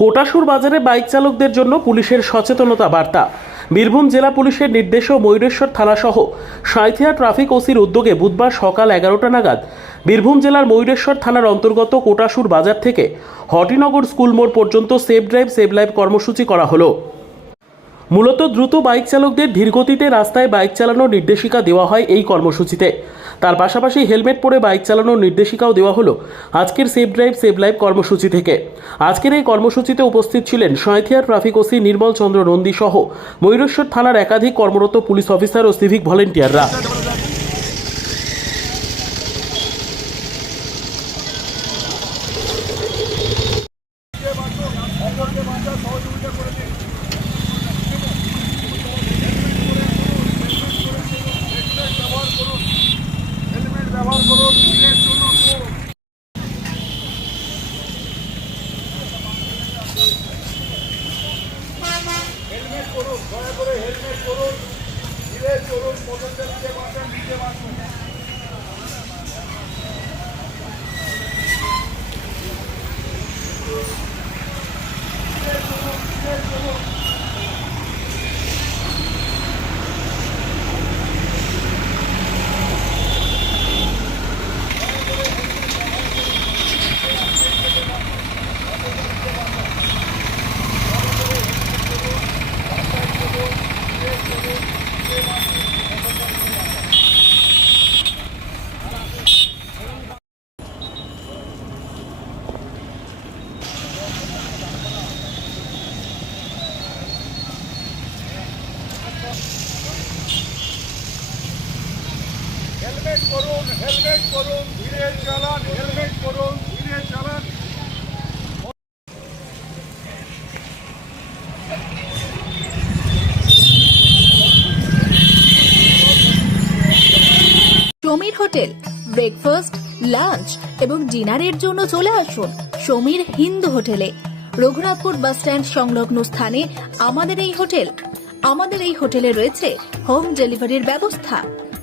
কোটাসুর বাজারে বাইক চালকদের জন্য পুলিশের সচেতনতা বার্তা। বীরভূম জেলা পুলিশের নির্দেশ ময়ূরেশ্বর থানাসহ সাঁথিয়া ট্রাফিক ওসির উদ্যোগে বুধবার সকাল এগারোটা নাগাদ বীরভূম জেলার ময়ূরেশ্বর থানার অন্তর্গত কোটাসুর বাজার থেকে হটিনগর স্কুল মোড় পর্যন্ত সেভ ড্রাইভ সেভ লাইভ কর্মসূচি করা হলো। মূলত দ্রুত বাইক চালকদের ধীরগতিতে রাস্তায় বাইক চালানোর নির্দেশিকা দেওয়া হয় এই কর্মসূচিতে। তার পাশাপাশি হেলমেট পরে বাইক চালানোর নির্দেশিকাও দেওয়া হলো আজকের সেফ ড্রাইভ সেভ লাইভ কর্মসূচি থেকে। আজকের এই কর্মসূচিতে উপস্থিত ছিলেন সাঁইথিয়ার ট্রাফিক ওসি নির্মল চন্দ্র নন্দী সহ ময়ূরেশ্বর থানার একাধিক কর্মরত পুলিশ অফিসার ও সিভিক ভলেন্টিয়াররা হেলমেট ব্যবহার করুন ধীরে চলুন হেলমেট করুন দয়া করে হেলমেট করুন চলুন মোটরটা নিচে বাঁচান নিচে বাঁচুন সমীর হোটেল ব্রেকফাস্ট লাঞ্চ এবং ডিনারের জন্য চলে আসুন সমীর হিন্দু হোটেলে। রঘুনাথপুর বাস স্ট্যান্ড সংলগ্ন স্থানে আমাদের এই হোটেল। আমাদের এই হোটেলে রয়েছে হোম ডেলিভারির ব্যবস্থা।